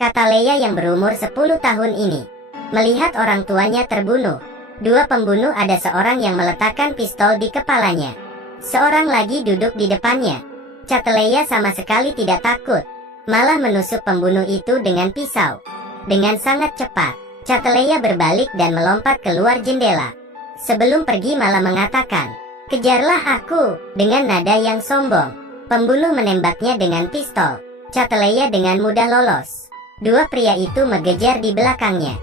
kata Leia yang berumur 10 tahun ini. Melihat orang tuanya terbunuh, dua pembunuh ada seorang yang meletakkan pistol di kepalanya. Seorang lagi duduk di depannya. Leia sama sekali tidak takut, malah menusuk pembunuh itu dengan pisau. Dengan sangat cepat, Leia berbalik dan melompat keluar jendela. Sebelum pergi malah mengatakan, "Kejarlah aku," dengan nada yang sombong. Pembunuh menembaknya dengan pistol. Leia dengan mudah lolos. Dua pria itu mengejar di belakangnya.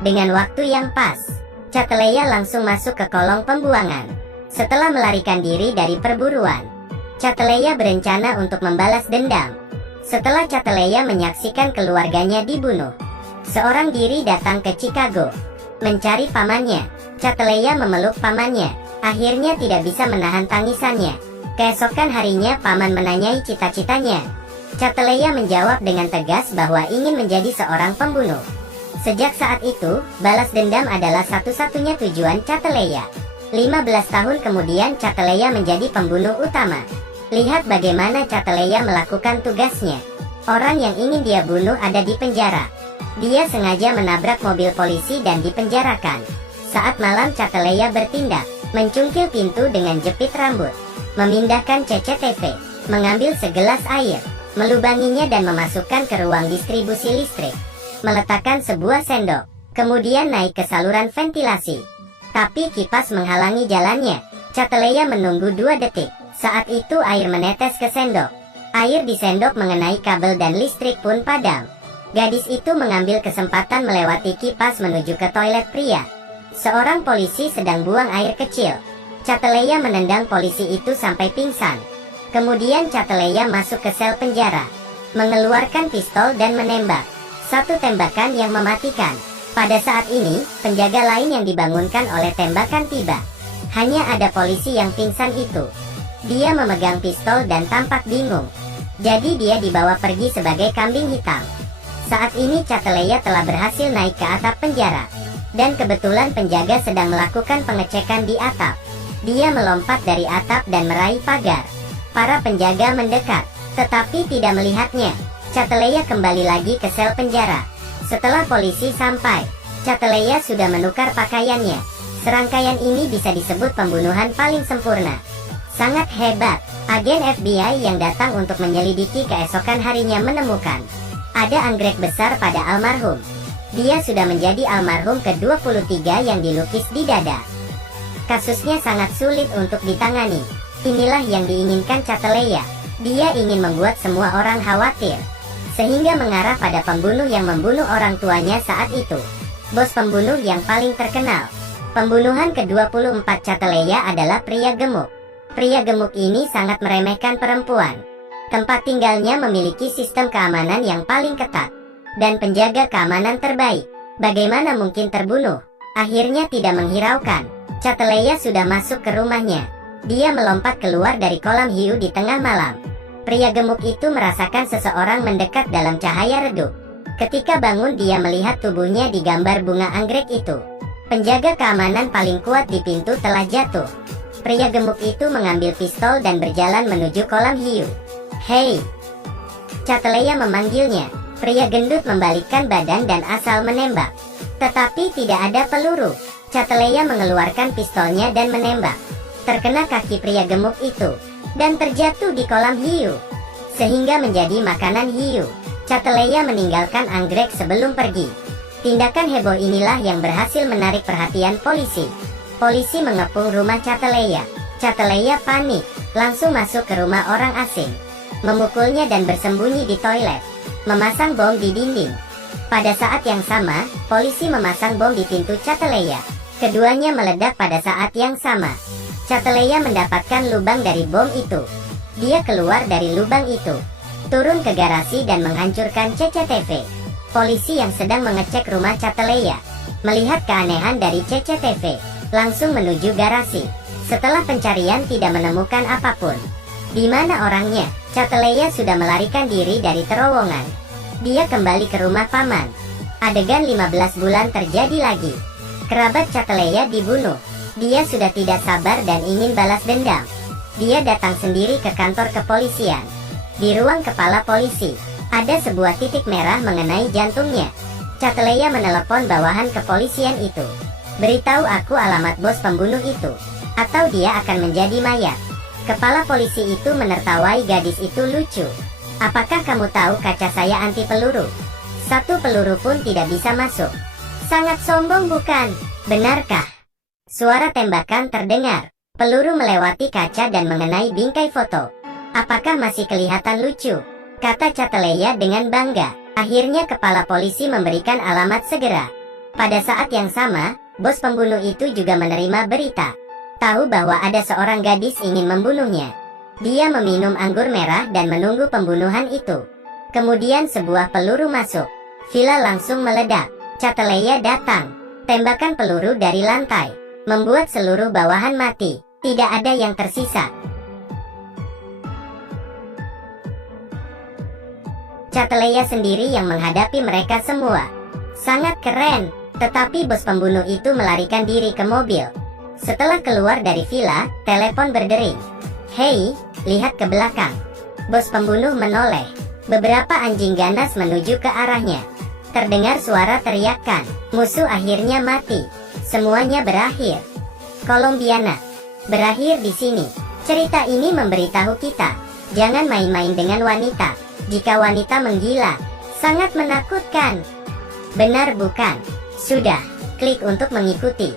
Dengan waktu yang pas, Leia langsung masuk ke kolong pembuangan. Setelah melarikan diri dari perburuan, Leia berencana untuk membalas dendam. Setelah Leia menyaksikan keluarganya dibunuh, seorang diri datang ke Chicago mencari pamannya. Leia memeluk pamannya. Akhirnya tidak bisa menahan tangisannya. Keesokan harinya paman menanyai cita-citanya. Leia menjawab dengan tegas bahwa ingin menjadi seorang pembunuh. Sejak saat itu, balas dendam adalah satu-satunya tujuan Leia. 15 tahun kemudian Leia menjadi pembunuh utama. Lihat bagaimana Leia melakukan tugasnya. Orang yang ingin dia bunuh ada di penjara. Dia sengaja menabrak mobil polisi dan dipenjarakan. Saat malam Leia bertindak, mencungkil pintu dengan jepit rambut, memindahkan CCTV, mengambil segelas air, melubanginya dan memasukkan ke ruang distribusi listrik, meletakkan sebuah sendok, kemudian naik ke saluran ventilasi. Tapi kipas menghalangi jalannya. Leia menunggu 2 detik. Saat itu air menetes ke sendok. Air di sendok mengenai kabel dan listrik pun padam. Gadis itu mengambil kesempatan melewati kipas menuju ke toilet pria. Seorang polisi sedang buang air kecil. Leia menendang polisi itu sampai pingsan. Kemudian Leia masuk ke sel penjara, mengeluarkan pistol dan menembak. Satu tembakan yang mematikan. Pada saat ini, penjaga lain yang dibangunkan oleh tembakan tiba. Hanya ada polisi yang pingsan itu. Dia memegang pistol dan tampak bingung. Jadi dia dibawa pergi sebagai kambing hitam. Saat ini Leia telah berhasil naik ke atap penjara. Dan kebetulan penjaga sedang melakukan pengecekan di atap. Dia melompat dari atap dan meraih pagar. Para penjaga mendekat, tetapi tidak melihatnya. Leia kembali lagi ke sel penjara. Setelah polisi sampai, Leia sudah menukar pakaiannya. Serangkaian ini bisa disebut pembunuhan paling sempurna. Sangat hebat. Agen FBI yang datang untuk menyelidiki keesokan harinya menemukan ada anggrek besar pada almarhum. Dia sudah menjadi almarhum ke-23 yang dilukis di dada. Kasusnya sangat sulit untuk ditangani. Inilah yang diinginkan Leia. Dia ingin membuat semua orang khawatir, sehingga mengarah pada pembunuh yang membunuh orang tuanya saat itu. Bos pembunuh yang paling terkenal. Pembunuhan ke-24 Leia adalah pria gemuk. Pria gemuk ini sangat meremehkan perempuan. Tempat tinggalnya memiliki sistem keamanan yang paling ketat dan penjaga keamanan terbaik. Bagaimana mungkin terbunuh? Akhirnya tidak menghiraukan. Leia sudah masuk ke rumahnya. Dia melompat keluar dari kolam hiu di tengah malam. Pria gemuk itu merasakan seseorang mendekat dalam cahaya redup. Ketika bangun dia melihat tubuhnya digambar bunga anggrek itu. Penjaga keamanan paling kuat di pintu telah jatuh. Pria gemuk itu mengambil pistol dan berjalan menuju kolam hiu. "Hei!" Leia memanggilnya. Pria gendut membalikkan badan dan asal menembak. Tetapi tidak ada peluru. Leia mengeluarkan pistolnya dan menembak. Terkena kaki pria gemuk itu, dan terjatuh di kolam hiu, sehingga menjadi makanan hiu. Leia meninggalkan anggrek sebelum pergi. Tindakan heboh inilah yang berhasil menarik perhatian polisi. Polisi mengepung rumah Leia. Leia panik, langsung masuk ke rumah orang asing, memukulnya dan bersembunyi di toilet, memasang bom di dinding. Pada saat yang sama, polisi memasang bom di pintu Leia. Keduanya meledak pada saat yang sama. Leia mendapatkan lubang dari bom itu. Dia keluar dari lubang itu, turun ke garasi dan menghancurkan CCTV. Polisi yang sedang mengecek rumah Leia melihat keanehan dari CCTV, langsung menuju garasi. Setelah pencarian tidak menemukan apapun. Di mana orangnya? Leia sudah melarikan diri dari terowongan. Dia kembali ke rumah paman. Adegan 15 bulan terjadi lagi. Kerabat Leia dibunuh. Dia sudah tidak sabar dan ingin balas dendam. Dia datang sendiri ke kantor kepolisian. Di ruang kepala polisi, Ada sebuah titik merah mengenai jantungnya. Cataleya menelepon bawahan kepolisian itu. Beritahu aku alamat bos pembunuh itu, atau dia akan menjadi mayat. Kepala polisi itu menertawai gadis itu lucu. Apakah kamu tahu kaca saya anti peluru? Satu peluru pun tidak bisa masuk. Sangat sombong bukan? Benarkah? Suara tembakan terdengar. Peluru melewati kaca dan mengenai bingkai foto. Apakah masih kelihatan lucu? Kata Cataleya dengan bangga. Akhirnya kepala polisi memberikan alamat segera. Pada saat yang sama, bos pembunuh itu juga menerima berita. Tahu bahwa ada seorang gadis ingin membunuhnya. Dia meminum anggur merah dan menunggu pembunuhan itu. Kemudian sebuah peluru masuk. Villa langsung meledak. Cataleya datang. Tembakan peluru dari lantai membuat seluruh bawahan mati. Tidak ada yang tersisa. Cataleya sendiri yang menghadapi mereka semua. Sangat keren. Tetapi bos pembunuh itu melarikan diri ke mobil. Setelah keluar dari villa, telepon berdering. Hei, lihat ke belakang. Bos pembunuh menoleh. Beberapa anjing ganas menuju ke arahnya. Terdengar suara teriakan. Musuh akhirnya mati. Semuanya berakhir. Colombiana. Berakhir di sini. Cerita ini memberitahu kita, jangan main-main dengan wanita. Jika wanita menggila, sangat menakutkan. Benar bukan? Sudah, klik untuk mengikuti.